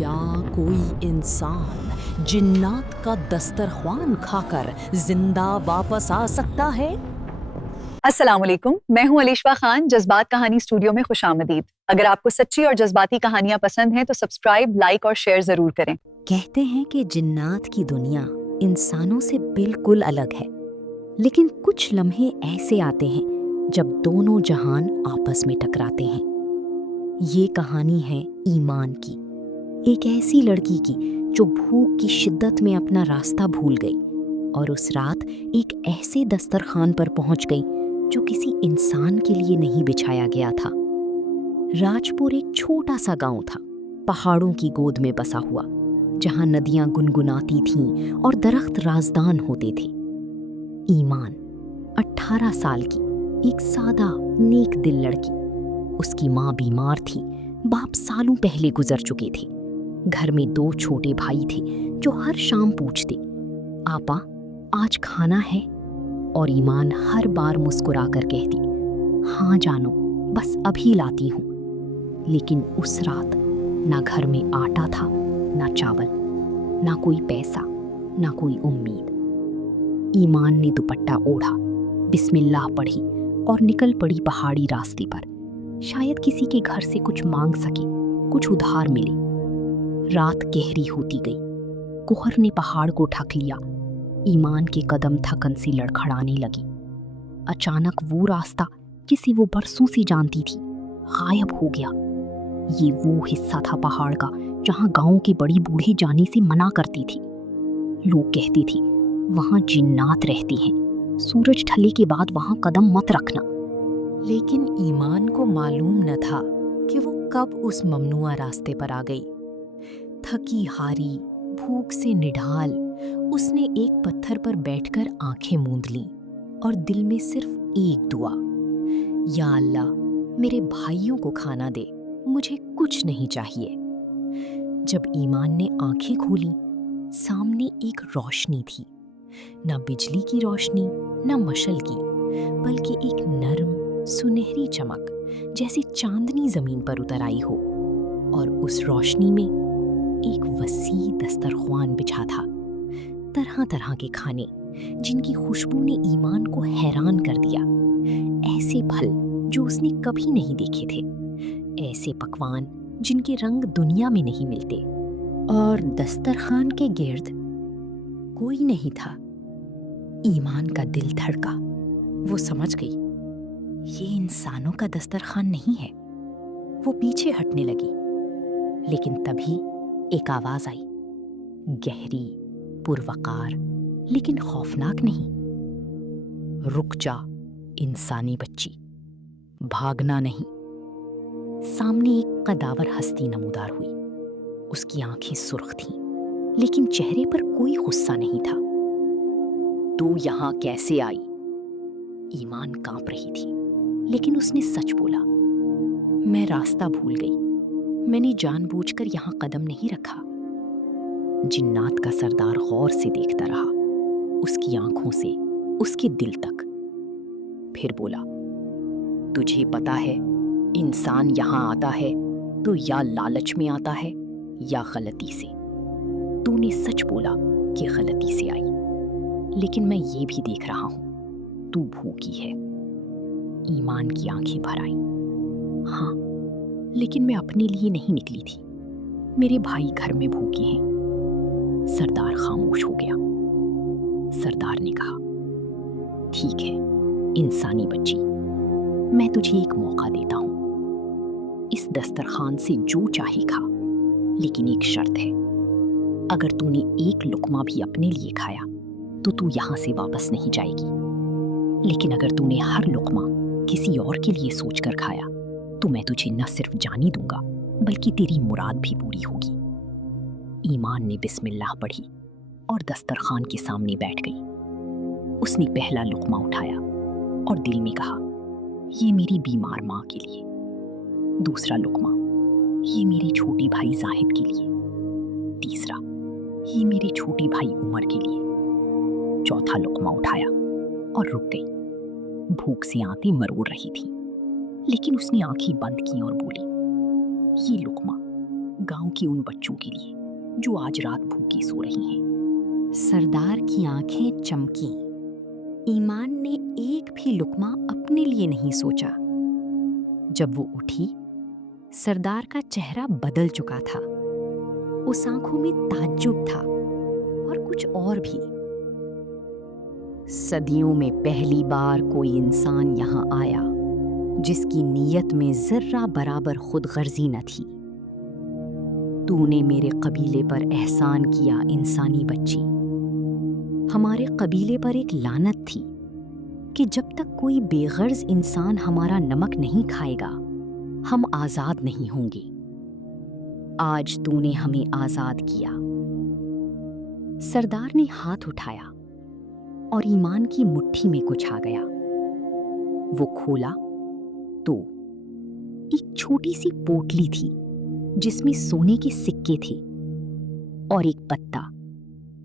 क्या कोई इंसान जिन्नात का दस्तरख्वान खाकर जिंदा वापस आ सकता है? अस्सलाम वालेकुम, मैं हूं अलीशा खान। जज्बात कहानी स्टूडियो में खुशामदीद। अगर आपको सच्ची और जज्बाती कहानियां पसंद हैं तो सब्सक्राइब, लाइक और शेयर जरूर करें। कहते हैं कि जिन्नात की दुनिया इंसानों से बिल्कुल अलग है, लेकिन कुछ लम्हे ऐसे आते हैं जब दोनों जहान आपस में टकराते हैं। ये कहानी है ईमान की, एक ऐसी लड़की की जो भूख की शिद्दत में अपना रास्ता भूल गई और उस रात एक ऐसे दस्तरखान पर पहुंच गई जो किसी इंसान के लिए नहीं बिछाया गया था। राजपुर एक छोटा सा गांव था, पहाड़ों की गोद में बसा हुआ, जहां नदियां गुनगुनाती थीं और दरख्त राजदान होते थे। ईमान 18 साल की एक सादा नेक दिल लड़की। उसकी माँ बीमार थी, बाप सालों पहले गुजर चुके थे। घर में 2 छोटे भाई थे जो हर शाम पूछते, आपा आज खाना है? और ईमान हर बार मुस्कुराकर कहती, हाँ जानो, बस अभी लाती हूँ। लेकिन उस रात ना घर में आटा था, ना चावल, ना कोई पैसा, ना कोई उम्मीद। ईमान ने दुपट्टा ओढ़ा, बिस्मिल्लाह पढ़ी और निकल पड़ी पहाड़ी रास्ते पर। शायद किसी के घर से कुछ मांग सके, कुछ उधार मिले। रात गहरी होती गई, कोहर ने पहाड़ को ढक लिया। ईमान के कदम थकन से लड़खड़ाने लगी। अचानक वो रास्ता किसी वो बरसों से जानती थी गायब हो गया। ये वो हिस्सा था पहाड़ का जहां गांव के बड़ी बूढ़े जाने से मना करती थी। लोग कहते थे वहां जिन्नात रहती हैं, सूरज ढले के बाद वहां कदम मत रखना। लेकिन ईमान को मालूम न था कि वो कब उस ममनुआ रास्ते पर आ गई। थकी हारी, भूख से निढाल, उसने एक पत्थर पर बैठकर आंखें मूंद लीं और दिल में सिर्फ एक दुआ, या अल्लाह मेरे भाइयों को खाना दे, मुझे कुछ नहीं चाहिए। जब ईमान ने आंखें खोली, सामने एक रोशनी थी, न बिजली की रोशनी, न मशल की, बल्कि एक नरम सुनहरी चमक, जैसे चांदनी जमीन पर उतर आई हो। और उस रोशनी में एक वसी दस्तरख्वान बिछा था, तरह तरह के खाने जिनकी खुशबू ने ईमान को हैरान कर दिया। ऐसे फल जो उसने कभी नहीं देखे थे, ऐसे पकवान जिनके रंग दुनिया में नहीं मिलते। और दस्तरखान के गिर्द कोई नहीं था। ईमान का दिल धड़का। वो समझ गई, ये इंसानों का दस्तरखान नहीं है। वो पीछे हटने लगी, लेकिन तभी एक आवाज आई, गहरी, पुरवकार, लेकिन खौफनाक नहीं। रुक जा इंसानी बच्ची, भागना नहीं। सामने एक कदावर हस्ती नमूदार हुई। उसकी आंखें सुर्ख थीं, लेकिन चेहरे पर कोई गुस्सा नहीं था। तू यहां कैसे आई? ईमान कांप रही थी, लेकिन उसने सच बोला, मैं रास्ता भूल गई, मैंने जानबूझकर यहां कदम नहीं रखा। जिन्नात का सरदार गौर से देखता रहा, उसकी आंखों से उसके दिल तक। फिर बोला, तुझे पता है इंसान यहां आता है तो या लालच में आता है या गलती से। तूने सच बोला कि गलती से आई, लेकिन मैं ये भी देख रहा हूं, तू भूखी है। ईमान की आंखें भर आईं। हाँ, लेकिन मैं अपने लिए नहीं निकली थी, मेरे भाई घर में भूखे हैं। सरदार खामोश हो गया। सरदार ने कहा, ठीक है इंसानी बच्ची, मैं तुझे एक मौका देता हूं। इस दस्तरखान से जो चाहे खा, लेकिन एक शर्त है, अगर तूने एक लुकमा भी अपने लिए खाया तो तू यहां से वापस नहीं जाएगी। लेकिन अगर तूने हर लुकमा किसी और के लिए सोचकर खाया तो मैं तुझे न सिर्फ जाने दूंगा, बल्कि तेरी मुराद भी पूरी होगी। ईमान ने बिस्मिल्लाह पढ़ी और दस्तरखान के सामने बैठ गई। उसने पहला लुकमा उठाया और दिल में कहा, ये मेरी बीमार माँ के लिए। दूसरा लुकमा, ये मेरे छोटे भाई जाहिद के लिए। तीसरा, ये मेरे छोटे भाई उमर के लिए। चौथा लुकमा उठाया और रुक गई। भूख से आंतें मरोड़ रही थी, लेकिन उसने आंखें बंद की और बोली, ये लुकमा गांव की उन बच्चों के लिए जो आज रात भूखी सो रही हैं। सरदार की आंखें चमकी। ईमान ने एक भी लुकमा अपने लिए नहीं सोचा। जब वो उठी, सरदार का चेहरा बदल चुका था। उस आंखों में ताज्जुब था और कुछ और भी। सदियों में पहली बार कोई इंसान यहाँ आया जिसकी नीयत में जर्रा बराबर खुदगर्जी न थी। तूने मेरे कबीले पर एहसान किया इंसानी बच्ची। हमारे कबीले पर एक लानत थी कि जब तक कोई बेगर्ज इंसान हमारा नमक नहीं खाएगा, हम आजाद नहीं होंगे। आज तूने हमें आजाद किया। सरदार ने हाथ उठाया और ईमान की मुट्ठी में कुछ आ गया। वो खोला तो एक छोटी सी पोटली थी जिसमें सोने के सिक्के थे और एक पत्ता,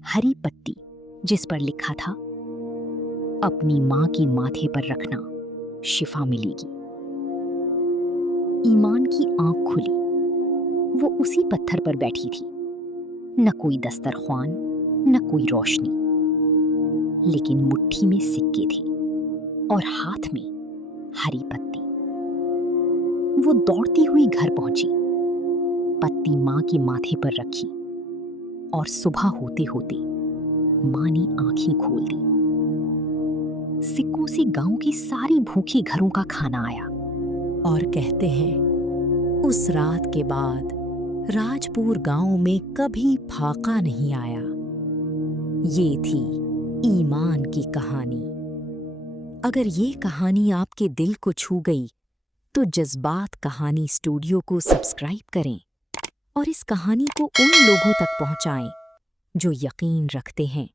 हरी पत्ती, जिस पर लिखा था, अपनी मां के माथे पर रखना, शिफा मिलेगी। ईमान की आंख खुली। वो उसी पत्थर पर बैठी थी। न कोई दस्तरख्वान, न कोई रोशनी, लेकिन मुट्ठी में सिक्के थे और हाथ में हरी पत्ती। वो दौड़ती हुई घर पहुंची, पत्ती मां के माथे पर रखी और सुबह होते होते मां ने आंखें खोल दी। सिक्कों से गांव के सारे भूखे घरों का खाना आया। और कहते हैं, उस रात के बाद राजपुर गांव में कभी फाका नहीं आया। ये थी ईमान की कहानी। अगर ये कहानी आपके दिल को छू गई तो जज्बात कहानी स्टूडियो को सब्सक्राइब करें और इस कहानी को उन लोगों तक पहुंचाएं जो यकीन रखते हैं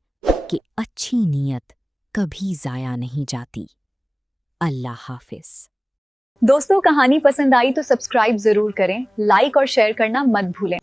कि अच्छी नीयत कभी ज़ाया नहीं जाती। अल्लाह हाफिज। दोस्तों, कहानी पसंद आई तो सब्सक्राइब जरूर करें, लाइक और शेयर करना मत भूलें।